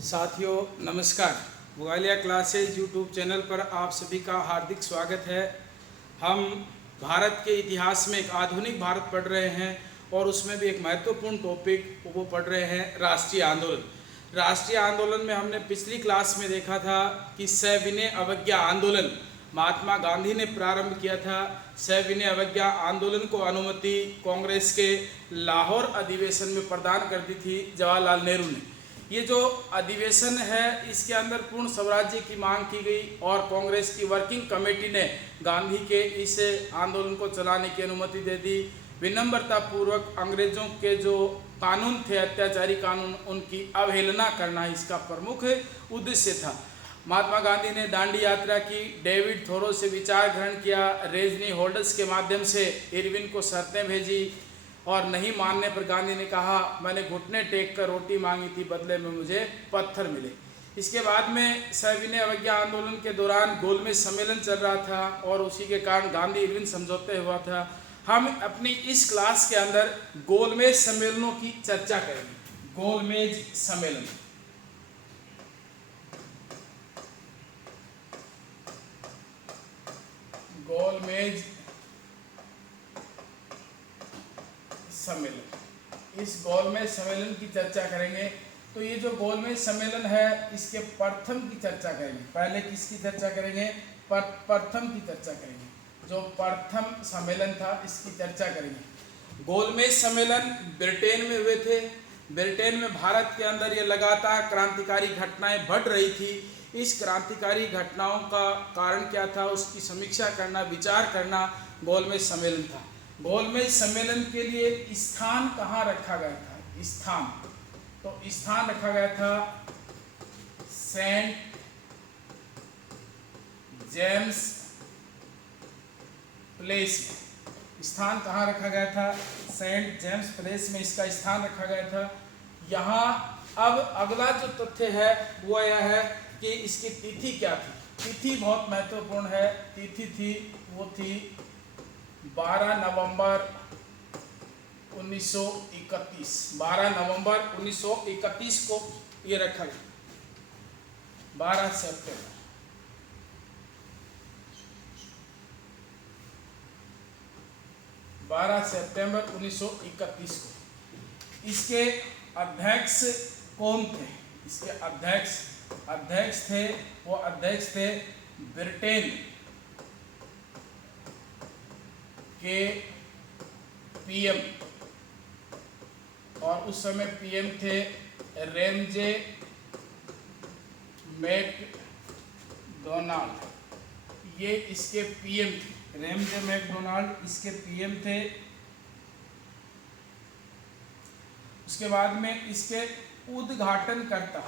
साथियों नमस्कार। Mugaliya classes YouTube channel पर आप सभी का हार्दिक स्वागत है। हम भारत के इतिहास में एक आधुनिक भारत पढ़ रहे हैं और उसमें भी एक महत्वपूर्ण टॉपिक वो पढ़ रहे हैं राष्ट्रीय आंदोलन। राष्ट्रीय आंदोलन में हमने पिछली क्लास में देखा था कि सविनय अवज्ञा आंदोलन महात्मा गांधी ने प्रारंभ किया था। सविनय अवज्ञा आंदोलन को अनुमति कांग्रेस के लाहौर अधिवेशन में प्रदान कर दी थी जवाहरलाल नेहरू ने। ये जो अधिवेशन है इसके अंदर पूर्ण स्वराज्य की मांग की गई और कांग्रेस की वर्किंग कमेटी ने गांधी के इस आंदोलन को चलाने की अनुमति दे दी। विनम्रता पूर्वक अंग्रेजों के जो कानून थे, अत्याचारी कानून, उनकी अवहेलना करना इसका प्रमुख उद्देश्य था। महात्मा गांधी ने दांडी यात्रा की, डेविड थोरो से विचार ग्रहण किया, रेजनी होल्डर्स के माध्यम से इरविन को शर्तें भेजी और नहीं मानने पर गांधी ने कहा मैंने घुटने टेक कर रोटी मांगी थी, बदले में मुझे पत्थर मिले। इसके बाद में सविनय अवज्ञा आंदोलन के दौरान गोलमेज सम्मेलन चल रहा था और उसी के कारण गांधी इरविन समझौते हुआ था। हम अपनी इस क्लास के अंदर गोलमेज सम्मेलनों की चर्चा करेंगे। गोलमेज सम्मेलन, गोलमेज सम्मेलन, इस गोलमेज सम्मेलन की चर्चा करेंगे। तो ये जो गोलमेज सम्मेलन है इसके प्रथम की चर्चा करेंगे। पहले किसकी चर्चा करेंगे? प्रथम की चर्चा करेंगे। जो प्रथम सम्मेलन था इसकी चर्चा करेंगे। गोलमेज सम्मेलन ब्रिटेन में हुए थे। ब्रिटेन में भारत के अंदर ये लगातार क्रांतिकारी घटनाएं बढ़ रही थी। इस क्रांतिकारी घटनाओं का कारण क्या था उसकी समीक्षा करना, विचार करना गोलमेज सम्मेलन था। गोलमेज सम्मेलन के लिए स्थान कहाँ रखा गया था? स्थान, तो स्थान रखा गया था सेंट जेम्स प्लेस में। स्थान कहाँ रखा गया था? सेंट जेम्स प्लेस में इसका स्थान रखा गया था। यहाँ अब अगला जो तथ्य है वो यह है कि इसकी तिथि क्या थी। तिथि बहुत महत्वपूर्ण है। तिथि थी वो थी 12 नवंबर 1931। 12 नवंबर 1931 को ये रखा गया। 12 सितंबर, सितंबर 1931 को। इसके अध्यक्ष कौन थे? इसके अध्यक्ष थे ब्रिटेन के पीएम, और उस समय पीएम थे रेमजे मैकडोनाल्ड। ये इसके पीएम थे। रेमजे मैकडोनाल्ड इसके पीएम थे। उसके बाद में इसके उद्घाटनकर्ता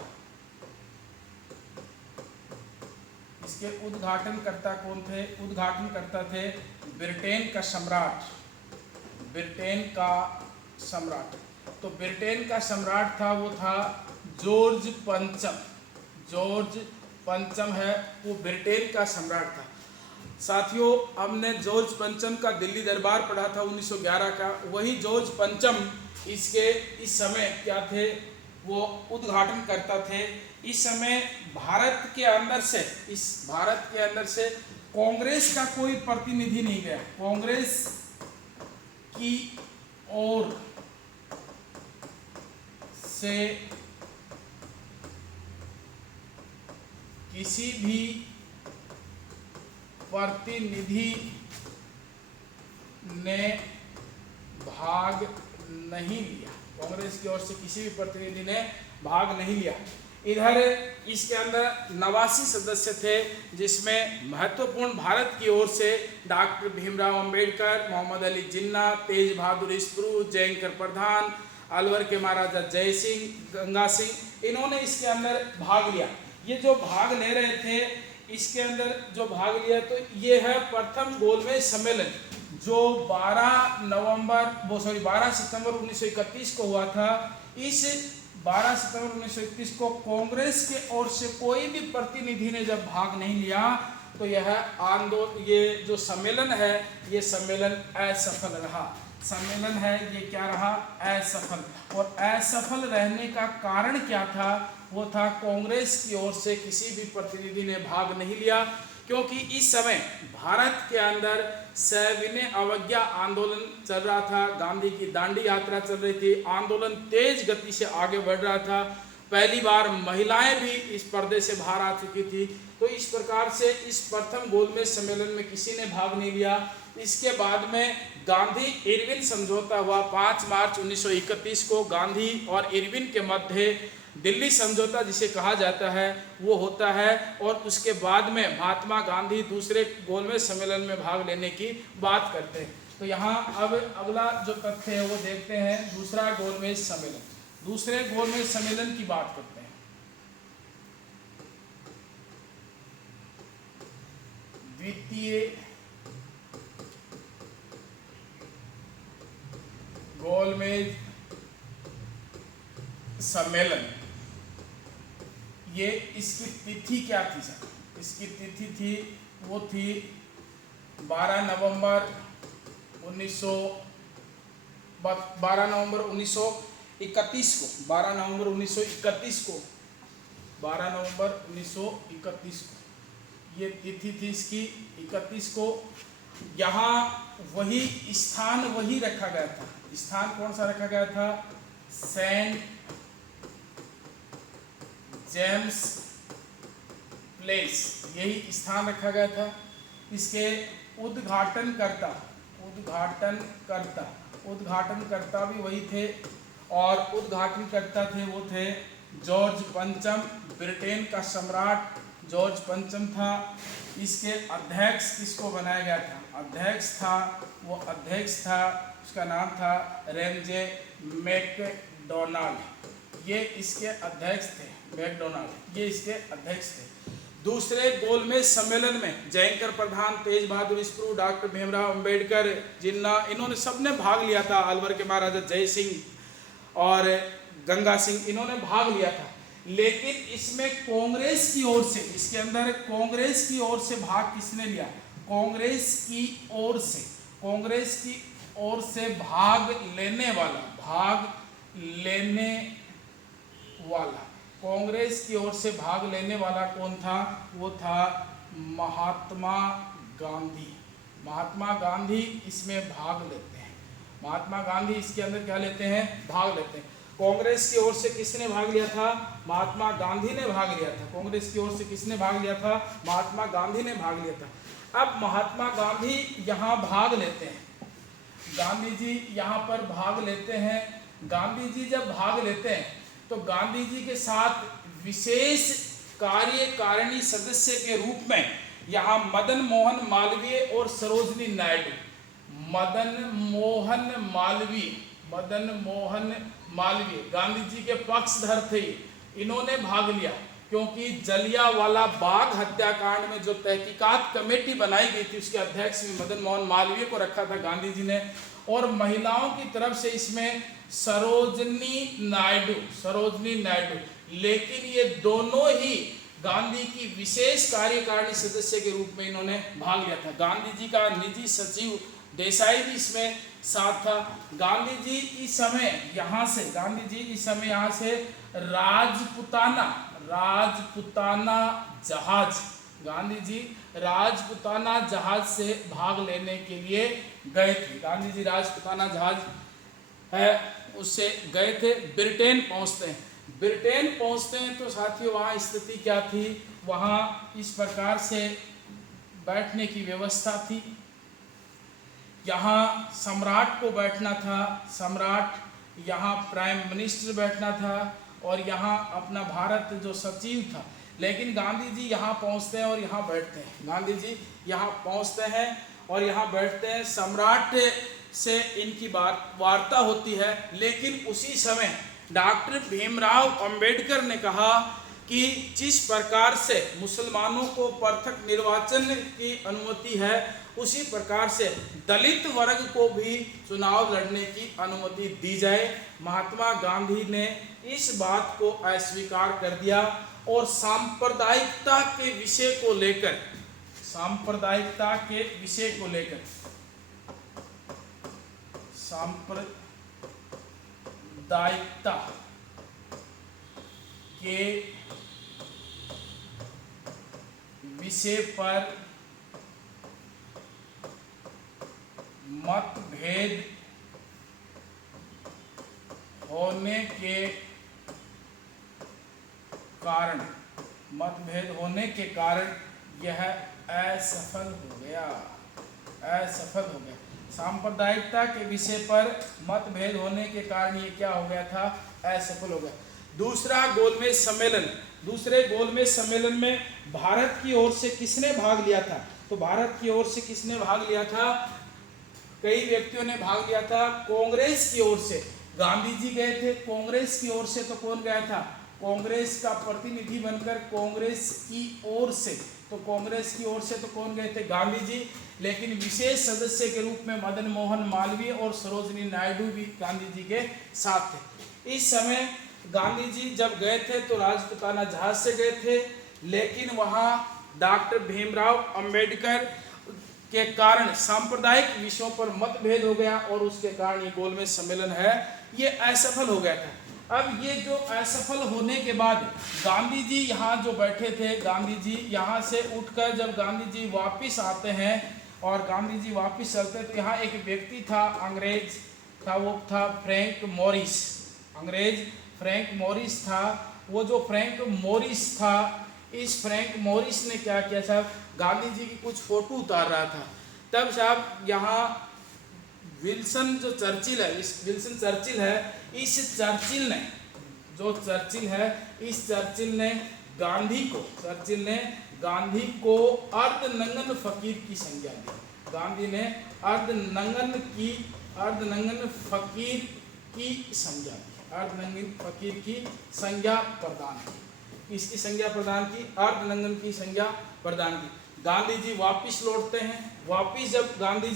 कौन थे? उद्घाटनकर्ता थे ब्रिटेन का सम्राट। तो ब्रिटेन का सम्राट था वो था जॉर्ज पंचम है, वो ब्रिटेन का सम्राट था। साथियों, हमने जॉर्ज पंचम का दिल्ली दरबार पढ़ा था 1911 का। वही जॉर्ज पंचम इसके इस समय क्या थे? वो उद्घाटन करता थे। इस समय भारत के अंदर से कांग्रेस का कोई प्रतिनिधि नहीं गया। कांग्रेस की ओर से किसी भी प्रतिनिधि ने भाग नहीं लिया। कांग्रेस की ओर से किसी भी प्रतिनिधि ने भाग नहीं लिया। इधर इसके अंदर 89 सदस्य थे, जिसमें महत्वपूर्ण भारत की ओर से डॉक्टर भीमराव अंबेडकर, मोहम्मद अली जिन्ना, तेज बहादुर स्प्रू, जयंकर प्रधान, अलवर के महाराजा जय सिंह, गंगा सिंह, इन्होंने इसके अंदर भाग लिया। ये जो भाग ले रहे थे इसके अंदर जो भाग लिया, तो ये है प्रथम गोलमेज सम्मेलन जो 12 सितंबर 1931 को हुआ था। इस 12 सितंबर 1931 को कांग्रेस के ओर से कोई भी प्रतिनिधि ने जब भाग नहीं लिया तो यह जो सम्मेलन है ये सम्मेलन असफल रहा। सम्मेलन है ये क्या रहा, असफल। और असफल रहने का कारण क्या था, वो था कांग्रेस की ओर से किसी भी प्रतिनिधि ने भाग नहीं लिया, क्योंकि इस समय भारत के अंदर सविनय अवज्ञा आंदोलन चल रहा था, गांधी की दांडी यात्रा चल रही थी, आंदोलन तेज गति से आगे बढ़ रहा था, पहली बार महिलाएं भी इस पर्दे से बाहर आ चुकी थी। तो इस प्रकार से इस प्रथम गोलमेज सम्मेलन में किसी ने भाग नहीं लिया। इसके बाद में गांधी इरविन समझौता हुआ 5 मार्च 1931 को। गांधी और इरविन के मध्य दिल्ली समझौता जिसे कहा जाता है वो होता है, और उसके बाद में महात्मा गांधी दूसरे गोलमेज सम्मेलन में भाग लेने की बात करते हैं। तो यहाँ अब अगला जो तथ्य है वो देखते हैं, दूसरा गोलमेज सम्मेलन। दूसरे गोलमेज सम्मेलन की बात करते हैं। द्वितीय गोलमेज सम्मेलन, ये इसकी तिथि क्या थी सर? इसकी तिथि थी वो थी 12 नवंबर 1931 को। 12 नवंबर 1931 को, 12 नवंबर 1931 को ये तिथि थी इसकी, 31 को। यहाँ वही स्थान वही रखा गया था। स्थान कौन सा रखा गया था? सेंट जेम्स प्लेस, यही स्थान रखा गया था। इसके उद्घाटनकर्ता भी वही थे, और उद्घाटनकर्ता थे वो थे जॉर्ज पंचम, ब्रिटेन का सम्राट जॉर्ज पंचम था। इसके अध्यक्ष किसको बनाया गया था? अध्यक्ष था उसका नाम था रेमजे मैकडोनाल्ड। ये इसके अध्यक्ष थे, मैकडोनाल्ड ये इसके अध्यक्ष थे। दूसरे गोलमेज सम्मेलन में जयंकर प्रधान, तेज बहादुर स्प्रू, डॉक्टर भीमराव अंबेडकर, जिन्ना, इन्होंने सबने भाग लिया था। अलवर के महाराजा जय सिंह और गंगा सिंह, इन्होंने भाग लिया था। लेकिन इसमें कांग्रेस की ओर से, इसके अंदर कांग्रेस की ओर से भाग किसने लिया? कांग्रेस की ओर से भाग लेने वाला कांग्रेस की ओर से भाग लेने वाला कौन था? वो था महात्मा गांधी। महात्मा गांधी इसमें भाग लेते हैं। महात्मा गांधी इसके अंदर क्या लेते हैं? भाग लेते हैं। कांग्रेस की ओर से किसने भाग लिया था? महात्मा गांधी ने भाग लिया था। कांग्रेस की ओर से किसने भाग लिया था? महात्मा गांधी ने भाग लिया था। अब महात्मा गांधी यहाँ भाग लेते हैं, गांधी जी यहाँ पर भाग लेते हैं। गांधी जी जब भाग लेते हैं तो गांधी जी के साथ विशेष कार्यकारिणी सदस्य के रूप में यहाँ मदन मोहन मालवीय और सरोजनी नायडू, मदन मोहन मालवीय गांधी जी के पक्षधर थे। इन्होंने भाग लिया क्योंकि जलियांवाला बाग हत्याकांड में जो तहकीकात कमेटी बनाई गई थी उसके अध्यक्ष में मदन मोहन मालवीय को रखा था गांधी जी ने, और महिलाओं की तरफ से इसमें सरोजनी नायडू। लेकिन ये दोनों ही गांधी की विशेष कार्यकारिणी सदस्य के रूप में इन्होंने भाग लिया था। गांधी जी का निजी सचिव देसाई भी इसमें साथ था। गांधी जी इस समय यहाँ से राजपुताना जहाज से भाग लेने के लिए गए थे। गांधी जी राजपुताना जहाज है उससे गए थे। ब्रिटेन पहुंचते हैं तो साथियों वहाँ स्थिति क्या थी? वहाँ इस प्रकार से बैठने की व्यवस्था थी। यहाँ सम्राट को बैठना था, यहाँ प्राइम मिनिस्टर बैठना था, और यहाँ अपना भारत जो सचिव था। लेकिन गांधी जी यहाँ पहुँचते हैं और यहाँ बैठते हैं। सम्राट से इनकी वार्ता होती है। लेकिन उसी समय डॉक्टर भीमराव अंबेडकर ने कहा कि जिस प्रकार से मुसलमानों को पृथक निर्वाचन की अनुमति है उसी प्रकार से दलित वर्ग को भी चुनाव लड़ने की अनुमति दी जाए। महात्मा गांधी ने इस बात को अस्वीकार कर दिया और सांप्रदायिकता के विषय को लेकर सांप्रदायिकता के विषय पर मतभेद होने के कारण यह असफल हो गया। सांप्रदायिकता के विषय पर मतभेद होने के कारण ये क्या हो गया था? असफल हो गया। दूसरा गोलमेज सम्मेलन। दूसरे गोलमेज सम्मेलन में भारत की ओर से किसने भाग लिया था? तो भारत की ओर से किसने भाग लिया था? कई व्यक्तियों ने भाग लिया था। कांग्रेस की ओर से गांधी जी गए थे। कांग्रेस की ओर से तो कौन गया था? कांग्रेस का प्रतिनिधि बनकर कांग्रेस की ओर से तो कौन गए थे? गांधी जी। लेकिन विशेष सदस्य के रूप में मदन मोहन मालवीय और सरोजिनी नायडू भी गांधी जी के साथ थे। इस समय गांधी जी जब गए थे तो राजपुताना जहाज से गए थे, लेकिन वहाँ डॉक्टर भीमराव अंबेडकर के कारण सांप्रदायिक विषयों पर मतभेद हो गया और उसके कारण ये गोलमेज सम्मेलन है ये असफल हो गया था। अब ये जो असफल होने के बाद गांधी जी यहाँ जो बैठे थे, गांधी जी यहाँ से उठकर जब गांधी जी वापस आते हैं और गांधी जी वापस चलते हैं तो यहाँ एक व्यक्ति था, अंग्रेज था, वो था फ्रैंक मॉरिस। अंग्रेज फ्रैंक मॉरिस था। वो जो फ्रैंक मॉरिस था, इस फ्रैंक मॉरिस ने क्या किया साहब? गांधी जी की कुछ फोटो उतार रहा था। तब साहब यहाँ विल्सन जो चर्चिल है, इस विल्सन चर्चिल है, इस चर्चिल ने गांधी को अर्धनग्न फकीर की संज्ञा दी। गांधी ने अर्धनग्न फकीर की संज्ञा प्रदान की। इसकी संज्ञा प्रदान की, अर्धनग्न की संज्ञा प्रदान की। गांधी जी वापिस लौटते हैं। जब गांधी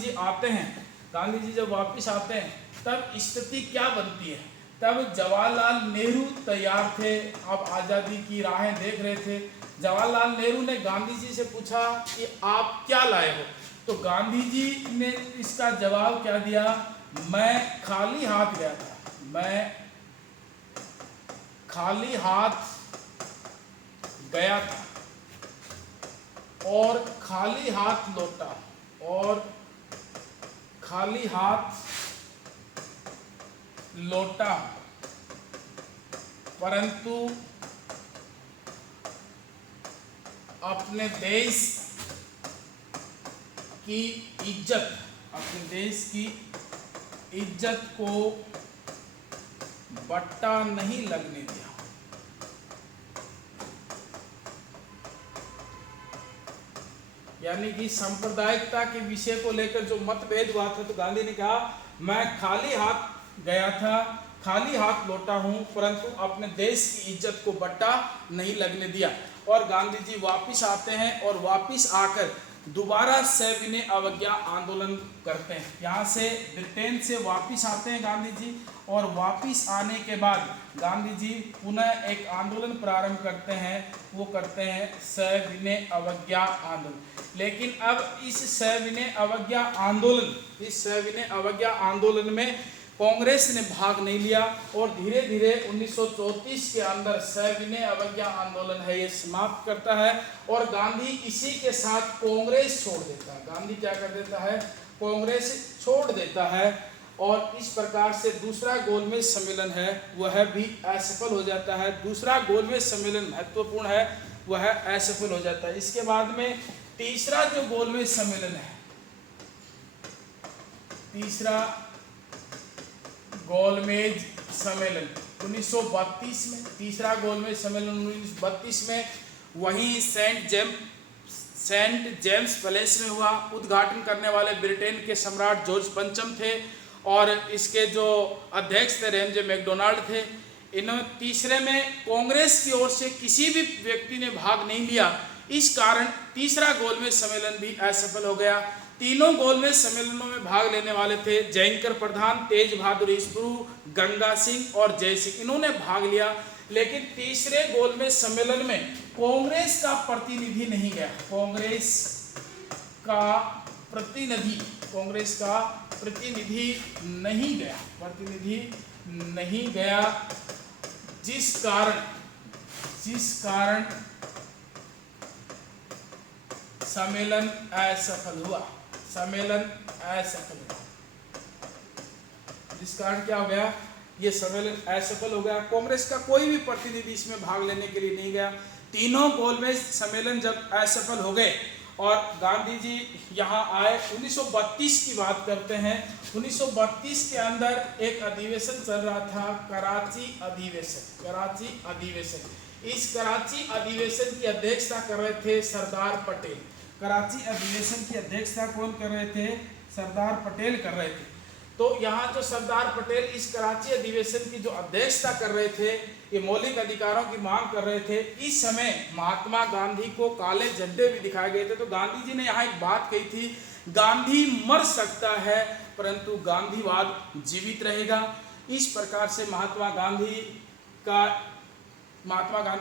जी जब वापिस आते हैं तब स्थिति क्या बनती है? तब जवाहरलाल नेहरू तैयार थे, अब आज़ादी की राहें देख रहे थे। जवाहरलाल नेहरू ने गांधी जी से पूछा कि आप क्या लाए हो? तो गांधी जी ने इसका जवाब क्या दिया? मैं खाली हाथ गया था, और खाली हाथ लौटा, परंतु अपने देश की इज्जत को बट्टा नहीं लगने दिया। यानी कि सांप्रदायिकता के विषय को लेकर जो मतभेद हुआ था तो गांधी ने कहा मैं खाली हाथ गया था, खाली हाथ लौटा हूं, परंतु अपने देश की इज्जत को बट्टा नहीं लगने दिया। और गांधी जी वापिस आते हैं और वापिस आकर दोबारा सविनय अवज्ञा आंदोलन करते हैं। यहाँ से ब्रिटेन से वापिस आते हैं गांधी जी, और वापिस आने के बाद गांधी जी पुनः एक आंदोलन प्रारंभ करते हैं। वो करते हैं सविनय अवज्ञा आंदोलन। लेकिन अब इस सविनय अवज्ञा आंदोलन में कांग्रेस ने भाग नहीं लिया और धीरे धीरे 1934 के अंदर सविनय अवज्ञा आंदोलन है ये समाप्त करता है और गांधी इसी के साथ कांग्रेस छोड़ देता है। गांधी क्या कर देता है? कांग्रेस छोड़ देता है और इस प्रकार से दूसरा गोलमेज सम्मेलन है वह भी असफल हो जाता है। दूसरा गोलमेज सम्मेलन महत्वपूर्ण है, वह असफल हो जाता है। इसके बाद में तीसरा जो गोलमेज सम्मेलन है, तीसरा गोलमेज सम्मेलन 1932 में, तीसरा गोलमेज सम्मेलन 1932 में वहीं सेंट जेम्स पैलेस में हुआ। उद्घाटन करने वाले ब्रिटेन के सम्राट जॉर्ज पंचम थे और इसके जो अध्यक्ष थे रैमजे मैकडोनाल्ड थे। इन्होंने तीसरे में कांग्रेस की ओर से किसी भी व्यक्ति ने भाग नहीं लिया, इस कारण तीसरा गोलमेज सम्मेलन भी असफल हो गया। तीनों गोलमेज सम्मेलनों में भाग लेने वाले थे जयंकर प्रधान, तेज बहादुर ईश्वरू, गंगा सिंह और जय सिंह, इन्होंने भाग लिया। लेकिन तीसरे गोलमेज सम्मेलन में कांग्रेस का प्रतिनिधि नहीं गया। कांग्रेस का प्रतिनिधि नहीं गया, प्रतिनिधि नहीं गया, जिस कारण सम्मेलन असफल हुआ, सम्मेलन असफल हुआ। जिस कारण क्या हो गया, ये सम्मेलन असफल हो गया। कांग्रेस का कोई भी प्रतिनिधि इसमें भाग लेने के लिए नहीं गया। तीनों गोलमेज सम्मेलन जब असफल हो गए और गांधी जी यहाँ आए, 1932 की बात करते हैं। 1932 के अंदर एक अधिवेशन चल रहा था, कराची अधिवेशन, कराची अधिवेशन। इस कराची अधिवेशन की अध्यक्षता कर रहे थे सरदार पटेल। कराची अधिवेशन की अध्यक्षता कौन कर रहे थे, सरदार पटेल कर रहे थे। तो यहाँ जो सरदार पटेल इस कराची अधिवेशन की जो अध्यक्षता कर रहे थे, ये मौलिक अधिकारों की मांग कर रहे थे। इस समय महात्मा गांधी को काले झंडे भी दिखाए गए थे। तो गांधी जी ने यहाँ एक बात कही थी, गांधी मर सकता है परंतु गांधीवाद जीवित रहेगा। इस प्रकार से महात्मा गांधी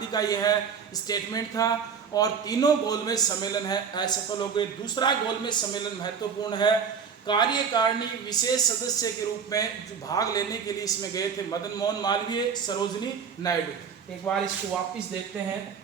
का यह स्टेटमेंट था। और तीनों गोलमेज सम्मेलन है असफल हो गए। दूसरा गोलमेज सम्मेलन महत्वपूर्ण है। कार्यकारिणी विशेष सदस्य के रूप में जो भाग लेने के लिए इसमें गए थे मदन मोहन मालवीय, सरोजिनी नायडू। एक बार इसको वापस देखते हैं।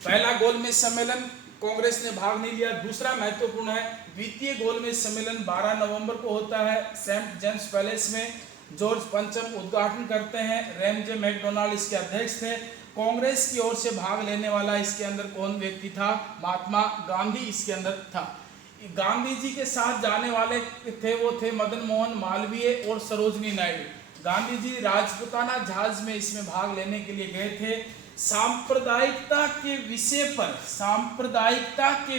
पहला गोलमेज सम्मेलन कांग्रेस ने भाग नहीं लिया। दूसरा महत्वपूर्ण है, द्वितीय गोलमेज सम्मेलन 12 नवंबर को होता है सेंट जेम्स पैलेस में। जॉर्ज पंचम उद्घाटन करते हैं, रैमजे मैकडोनाल्ड इसके अध्यक्ष थे। कांग्रेस की ओर से भाग लेने वाला इसके अंदर कौन व्यक्ति था, महात्मा गांधी इसके अंदर था। गांधी जी के साथ जाने वाले थे वो थे मदन मोहन मालवीय और सरोजिनी नायडू। गांधी जी राजपुताना जहाज में इसमें भाग लेने के लिए गए थे। सांप्रदायिकता के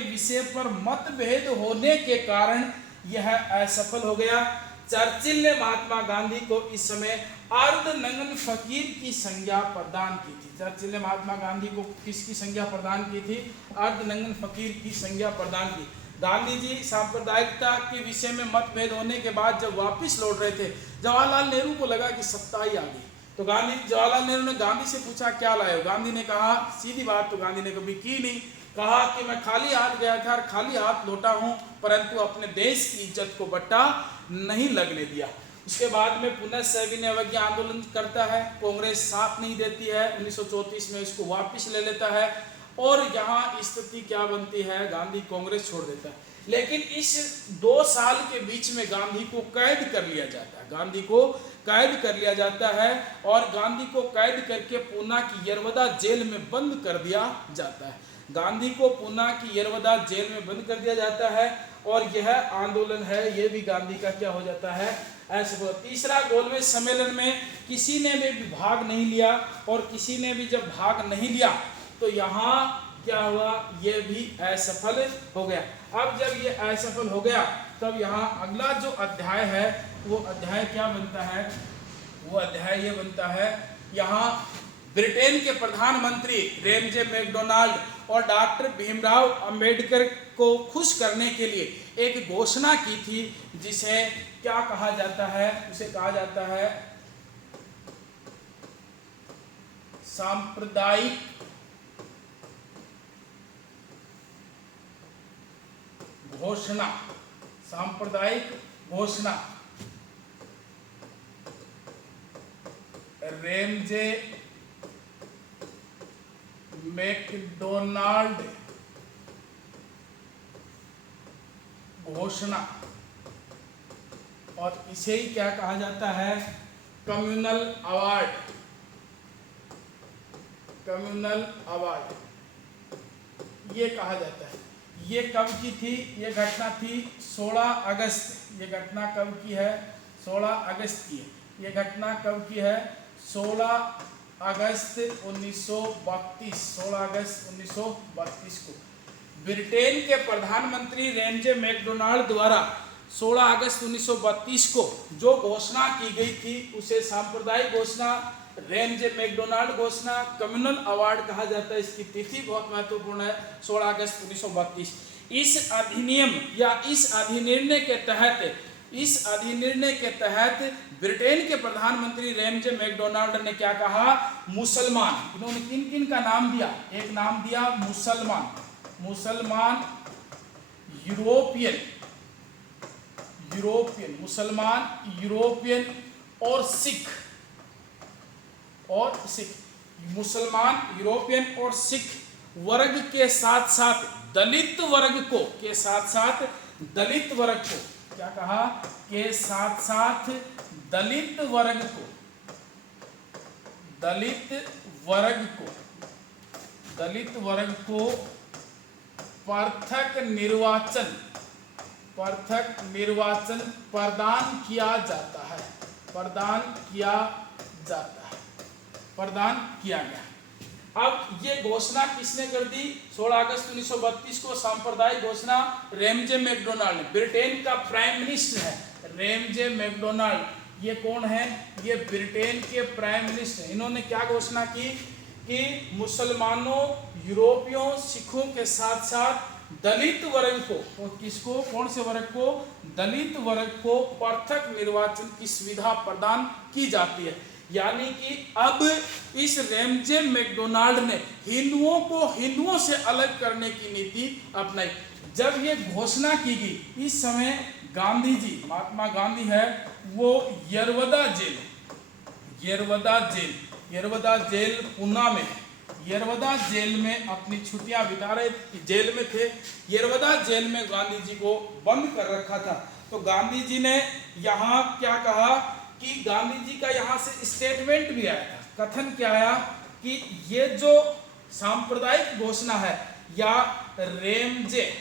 विषय पर मतभेद होने के कारण यह असफल हो गया। चर्चिल ने महात्मा गांधी को इस समय अर्धनग्न फकीर की संज्ञा प्रदान की थी। चर्चिल ने महात्मा गांधी को किसकी संज्ञा प्रदान की थी, अर्धनग्न फकीर की संज्ञा प्रदान की। गांधी जी सांप्रदायिकता के विषय में मतभेद होने के बाद जब वापस लौट रहे थे, जवाहरलाल नेहरू को लगा कि सत्ता ही आ गई। तो जवाहरलाल नेहरू ने गांधी से पूछा क्या लाए हो। गांधी ने कहा, सीधी बात तो गांधी ने कभी की नहीं, कहा कि मैं खाली हाथ गया था और खाली हाथ लौटा हूं, परंतु अपने देश की इज्जत को बट्टा नहीं लगने दिया। उसके बाद में पुनः सविनय अवज्ञा आंदोलन करता है, कांग्रेस साथ नहीं देती है। 1934 में इसको वापस ले लेता है और यहाँ स्थिति क्या बनती है, गांधी कांग्रेस छोड़ देता है। लेकिन इस 2 साल के बीच में गांधी को कैद कर लिया जाता है, गांधी को कैद कर लिया जाता है और गांधी को कैद करके पूना की यरवदा जेल में बंद कर दिया जाता है। गांधी को पूना की यरवदा जेल में बंद कर दिया जाता है और यह आंदोलन है, यह भी गांधी का क्या हो जाता है, ऐसा। तीसरा गोलमेज सम्मेलन में किसी ने भी भाग नहीं लिया और किसी ने भी जब भाग नहीं लिया तो यहाँ क्या हुआ, यह भी असफल हो गया। अब जब ये असफल हो गया तब यहाँ अगला जो अध्याय है वो अध्याय क्या बनता है, वो अध्याय ये बनता है, यहाँ ब्रिटेन के प्रधानमंत्री रैमजे मैकडोनाल्ड और डॉक्टर भीमराव अंबेडकर को खुश करने के लिए एक घोषणा की थी, जिसे क्या कहा जाता है, उसे कहा जाता है सांप्रदायिक घोषणा। सांप्रदायिक घोषणा रैमजे मैकडोनाल्ड घोषणा, और इसे ही क्या कहा जाता है, कम्युनल अवार्ड। कम्युनल अवार्ड ये कहा जाता है। ये कब की थी, ये घटना थी 16 अगस्त। ये घटना कब की है, 16 अगस्त की है। ये घटना कब की है, 16 अगस्त 1932। 16 अगस्त 1932 को ब्रिटेन के प्रधानमंत्री रैमजे मैकडोनाल्ड द्वारा 16 अगस्त 1932 को जो घोषणा की गई थी उसे सांप्रदायिक घोषणा, रैमजे मैकडोनाल्ड घोषणा, कम्युनल अवार्ड कहा जाता है। इसकी तिथि बहुत महत्वपूर्ण है, 16 अगस्त 1932। इस अधिनियम या इस अधिनिर्णय के तहत ब्रिटेन के प्रधानमंत्री रैमजे मैकडोनाल्ड ने क्या कहा, मुसलमान, इन्होंने किन किन का नाम दिया, एक नाम दिया मुसलमान, यूरोपियन यूरोपियन, मुसलमान, यूरोपियन और सिख, मुसलमान, यूरोपियन और सिख वर्ग के साथ साथ दलित वर्ग को, के साथ साथ दलित वर्ग को, क्या कहा, के साथ साथ दलित वर्ग को, दलित वर्ग को, दलित वर्ग को पृथक निर्वाचन, पृथक निर्वाचन प्रदान किया जाता है, प्रदान किया जाता है, प्रदान किया गया। अब ये घोषणा किसने कर दी? 16 अगस्त 1932 को सांप्रदायिक घोषणा रेमजे मैकडोनाल्ड ने, ब्रिटेन का प्राइम मिनिस्टर है रेमजे मैकडोनाल्ड। ये कौन है? ये ब्रिटेन के प्राइम मिनिस्टर। इन्होंने क्या घोषणा की कि मुसलमानों, यूरोपियों, सिखों के साथ साथ दलित वर्ग को, और किसको, कौन से वर्ग को? दलित वर्ग को पृथक निर्वाचन की सुविधा प्रदान की जाती है। यानी कि अब इस रेमजे मैकडोनाल्ड ने हिंदुओं को हिंदुओं से अलग करने की नीति अपनाई। जब ये घोषणा की गई, इस समय गांधी जी, महात्मा गांधी है, वो यरवदा जेल, यरवदा जेल पूना में, यरवदा जेल में अपनी छुट्टियां बिता रहे, जेल में थे। यरवदा जेल में गांधी जी को बंद कर रखा था। तो गांधी जी ने यहाँ क्या कहा कि गांधी जी का यहाँ से स्टेटमेंट भी आया था। कथन क्या आया कि ये जो सांप्रदायिक घोषणा है या रेमजे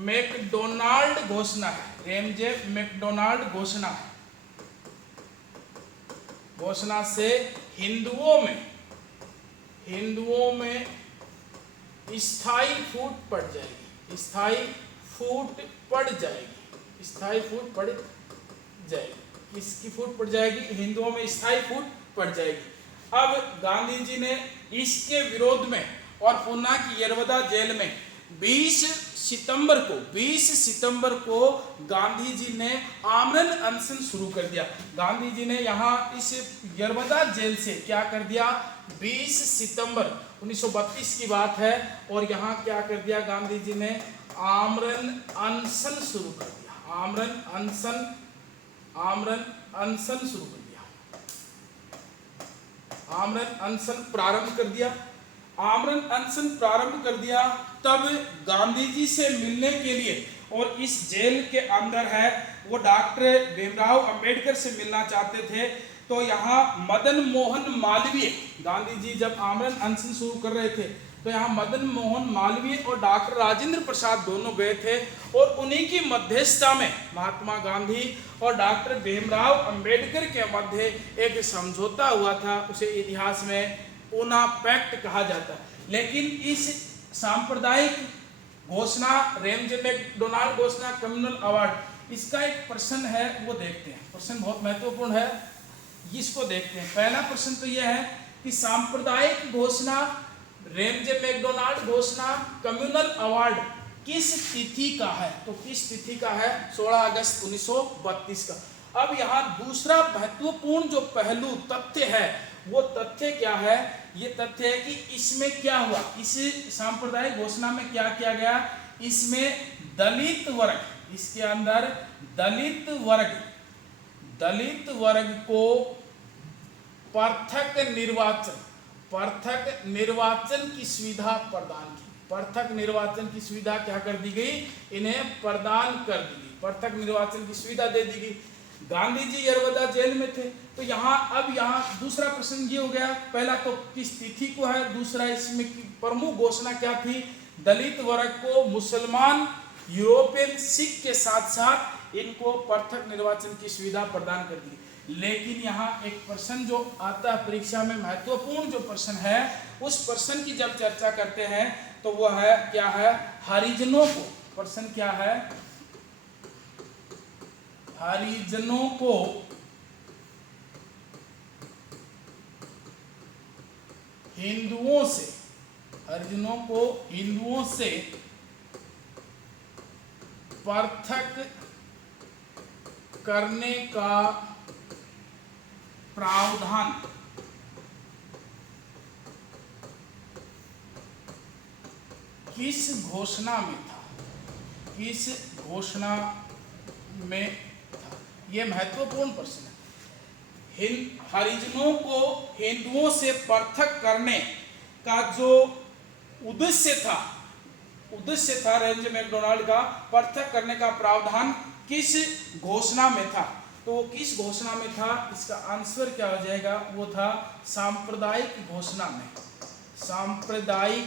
मैकडोनाल्ड घोषणा है, रेमजे मैकडोनाल्ड घोषणा है, घोषणा से हिंदुओं में स्थायी फूट पड़ जाएगी, स्थायी फूट पड़ जाएगी, स्थायी फूट पड़ जाएगी। किसकी फूट पड़ जाएगी? हिंदुओं में स्थायी फूट पड़ जाएगी। अब गांधी जी ने इसके विरोध में और पूना की यरवदा जेल में 20 सितंबर को गांधी जी ने आमरण अनशन शुरू कर दिया। गांधी जी ने यहाँ इस यरवदा जेल से क्या कर दिया? 20 सितंबर 1932 की बात है, और यहाँ क्या कर दिया? गांधी जी ने आमरण अनशन शुरू कर दिया, आमरण अनशन शुरू कर दिया, आमरण अनशन प्रारंभ कर दिया, आमरण अनशन प्रारंभ कर दिया। तब गांधी जी से मिलने के लिए, और इस जेल के अंदर है वो डॉक्टर भीमराव अंबेडकर से मिलना चाहते थे। तो यहाँ मदन मोहन मालवीय, गांधी जी जब आमरण अनशन शुरू कर रहे थे तो यहाँ मदन मोहन मालवीय और डॉक्टर राजेंद्र प्रसाद दोनों गए थे, और उन्हीं की मध्यस्थता में महात्मा गांधी और डॉक्टर भीमराव अंबेडकर के मध्य एक समझौता हुआ था। उसे इतिहास में पूना पैक्ट कहा जाता है। लेकिन इस सांप्रदायिक घोषणा, रेमजे मैकडोनाल्ड घोषणा, कम्युनल अवार्ड, इसका एक प्रश्न है, वो देखते हैं। प्रश्न बहुत महत्वपूर्ण है, इसको देखते हैं। पहला प्रश्न तो यह है कि सांप्रदायिक घोषणा, रेमजे मैकडोनाल्ड घोषणा, कम्युनल अवार्ड किस तिथि का है? तो किस तिथि का है? 16 अगस्त 1932 का। अब यहाँ दूसरा महत्वपूर्ण जो पहलू तथ्य है, वो तथ्य क्या है? ये तथ्य है कि इसमें क्या हुआ, इस सांप्रदायिक घोषणा में क्या किया गया? इसमें दलित वर्ग, इसके अंदर दलित वर्ग को पृथक निर्वाचन की सुविधा प्रदान की। पृथक निर्वाचन की सुविधा क्या कर दी गई? इन्हें प्रदान कर दी गई, पृथक निर्वाचन की सुविधा दे दी गई। गांधी जी यरवदा जेल में थे, तो अब यहाँ दूसरा प्रश्न ये हो गया, पहला तो किस तिथि को है, दूसरा इसमें प्रमुख घोषणा क्या थी? दलित वर्ग को मुसलमान, यूरोपियन, सिख के साथ साथ इनको पृथक निर्वाचन की सुविधा प्रदान कर दी। लेकिन यहाँ एक प्रश्न जो आता है परीक्षा में, महत्वपूर्ण जो प्रश्न है, उस प्रश्न की जब चर्चा करते हैं तो वो है क्या है? हरिजनों को। प्रश्न क्या है? हरिजनों को हिंदुओं से पृथक करने का प्रावधान किस घोषणा में था? किस घोषणा में था? ये महत्वपूर्ण प्रश्न है। हरिजनों को हिंदुओं से पृथक करने का जो उद्देश्य था रेंज मैकडोनाल्ड का, पृथक करने का प्रावधान किस घोषणा में था? तो वो किस घोषणा में था? इसका आंसर क्या हो जाएगा? वो था सांप्रदायिक घोषणा में। सांप्रदायिक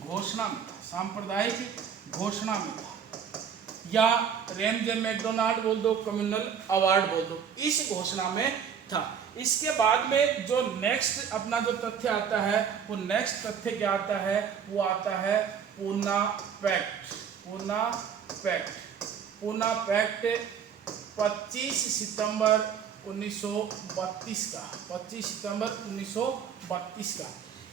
घोषणा में था, सांप्रदायिक घोषणा में था, या रेंज मैकडोनाल्ड बोल दो, कम्युनल अवार्ड बोल दो, इस घोषणा में था। इसके बाद में जो नेक्स्ट अपना जो तथ्य आता है, वो नेक्स्ट तथ्य क्या आता है? वो आता है पूना पैक्ट। पूना पैक्ट 25 सितंबर 1932 का, 25 सितंबर 1932 का।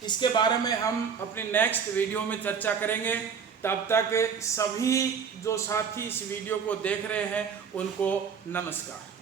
इसके बारे में हम अपने नेक्स्ट वीडियो में चर्चा करेंगे। तब तक सभी जो साथी इस वीडियो को देख रहे हैं उनको नमस्कार।